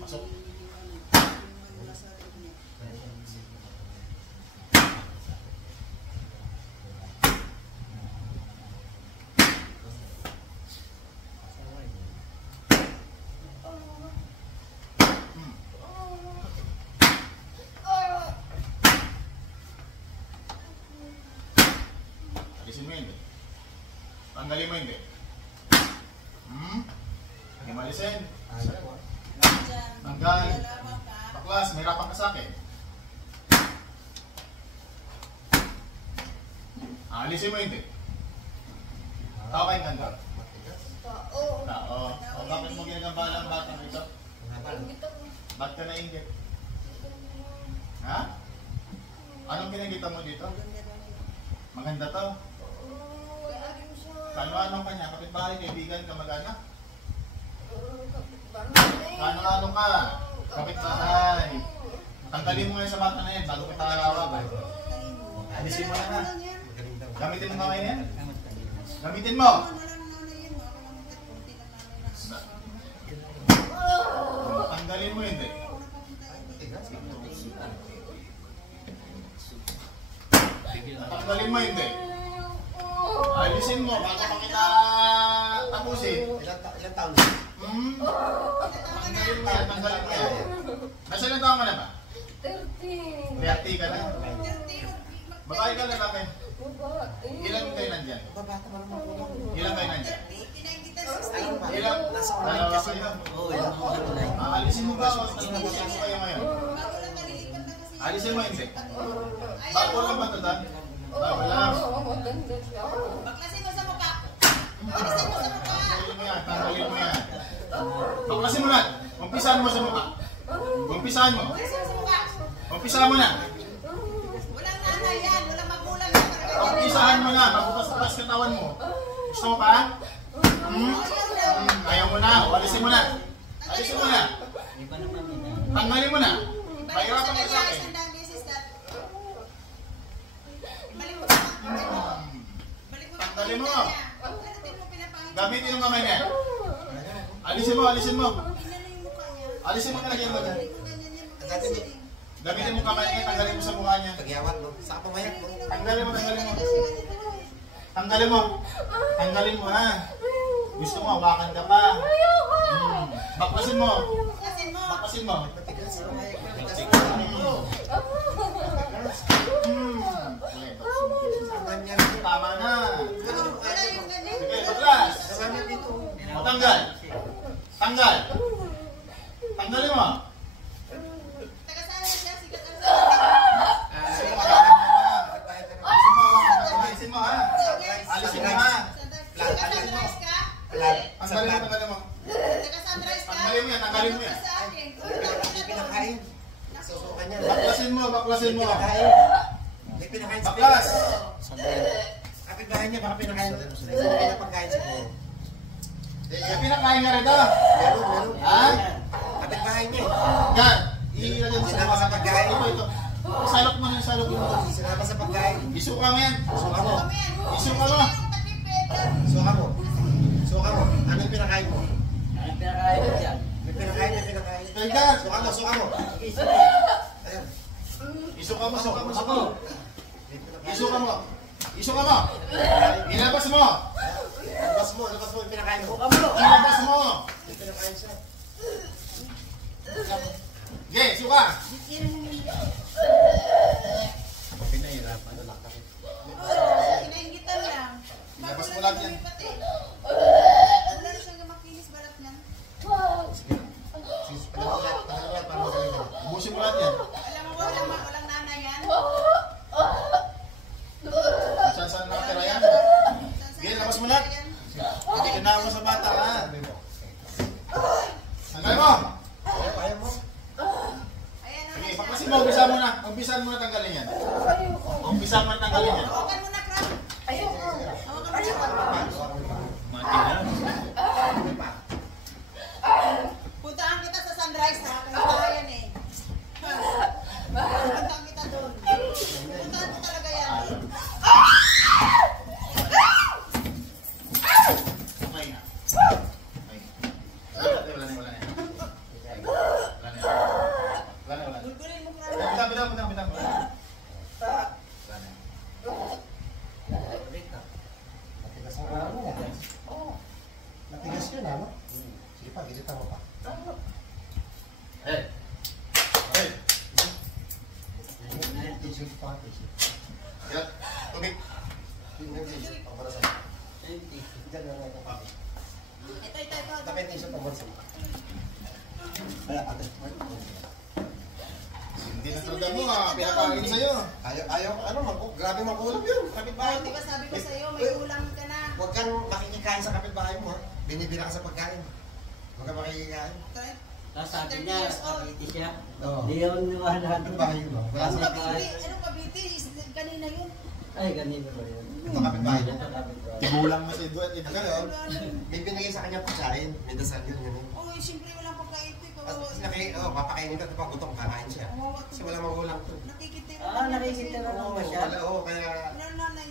Pasok. Alisin mo hindi. Tanggalin mo hindi. Hindi malisin. Tanggal. Baklas, may rapak ka sa akin. Alisin mo hindi. Tao kayong ganda. Tao. O bakit mo ginagambala ang bata mo ito? Ba't ka nainggit? Ha? Anong kinagita mo dito? Maganda to. Kano-ano ka niya? Kapitbahay, kaibigan, kamag-anak? Kano-ano ka? Kapitbahay. Tanggalin mo ngayon sa bata na yan bago kita awawag. Alisin mo na. Gamitin mo nga ngayon yan? Gamitin mo! Tanggalin mo hindi. Tanggalin mo hindi. Alisin mo bago pa kita tapusin. Ilang taon? Tanggalin mo yan, tanggalin mo yan. Nasa ilang taon ka na ba? 30. 30 ka na? 30. Babae ka lalaki? Ilan kayo nandyan? Ilan kayo nandyan? Ilan? Dalawa kayo? Alisin mo ba o tanggalin mo kayo ngayon? Alisin mo hindi. Bago lang ba ito dan? Bago lang. Baklasin mo sa mukha. Baklasin mo sa mukha. Tanggalin mo yan, tanggalin mo yan. Baklasin mo na. Umpisahan mo sa mukha. Umpisahan mo. Umpisahan mo na. Walang nanay yan, walang magulang yan. Umpisahan mo na, mabukas-bukas katawan mo. Gusto mo pa? Ayaw mo na, alisin mo na. Alisin mo na. Tanggalin mo na. Pahirapan ka sa akin. Tanggalin mo. Gamitin yung kamay niya. Alisin mo, alisin mo. Alisin mo na lagyan mo. Gamitin mo kamay niya, tanggalin mo sa mukha niya. Pagyawat mo. Saka pumayat mo. Tanggalin mo, tanggalin mo. Tanggalin mo. Tanggalin mo ha. Gusto mo, hawakan ka pa. Baklasin mo. Baklasin mo. Tama na. Sige, baklas. Tanggal. Tanggal. Tanggalin mo. Alisin mo ha. Alisin mo ha. Tanggalin mo. Tanggalin mo. Tanggalin mo yan, tanggalin mo yan. Hindi pinakain. Susukan niya. Baklasin mo, baklasin mo. Hindi pinakain. Baklas. Kapitbahay niya, baka pinakain. Hindi pinapagkain siguro. Pinakain nga rin ito. Meron. Ha? Kapitbahay niya. Yan. Ilagyan mo Sinama sa pagkain. Ito. Salok mo na, salok mo. Sinama sa pagkain. Isuka mo yan. Suka mo. Isuka mo. Suka mo. Suka mo. Ano yung pinakain mo? Ang pinakain mo dyan. May pinakain, may pinakain. Tagdan. Suka mo, suka mo. Ayan. Isuka mo, suka mo, suka mo. May pinakain. Isuka mo. Isuka mo. Ilabas mo. Labas mo yung pinakain mo. Ilabas mo. May pinakain siya. Okay, suka. Pinahirapan na lang kami. Inaingitan lang. Ilabas mo lahat yan. Wala na siyang makinis balat niya. Ubusin mo lahat yan. Alam mo, walang nanay yan. Saan nakatira yan? Okay, labas mo lahat. Hindi ka na mo sa bata ha. Tanggalin mo. Ayaw mo. Sige, paklasin mo. Umpisahan mo na. Umpisahan mo na tanggalin yan. Umpisahan mo na tanggalin yan. Hawakan mo na, Crab. Hawakan mo na. Mati na. Puntaan kita sa Sunrise ha. Kaya yan eh. Puntaan kita doon. Puntaan mo talaga yan. Okay na. Okay. Wala na. Pagilitan mo pa. Eh. Eh. Tissue pa, tissue. Yan. Tubig. Yung tissue, para sa'yo. Diyan na lang pa. Ito. Tapos tissue, para sa'yo. Kaya, ate. Hindi na talaga mo pinakain sa'yo. Ayaw, grabe makulam yun. Kapitbahay Di mo. ba sabi ko sa'yo, may ulam ka na. Huwag kang makikikain sa kapitbahay mo, ha? Binibira ka sa pagkain. Huwag kang makikikain. Tapos sabi niya, kapiti siya. Oo. Di yun yung Kapitbahay mo. Wala Anong sa kabiti? Anong kabiti? Kanina yun. Ay, ganito ba yun? Ito kapitbahay mo. Ito kapitbahay. Tibulang mo si Edward. Ngayon, may binigay sa kanya pagkain. May dasal yun, yun. Oh, siyempre walang pagkain ito. Papakainin ka kapag gutom, kakain siya. Kasi wala magulang to. Nakikitira. Ah, nakikitira na lang kasi. ba siya? Kaya Nanay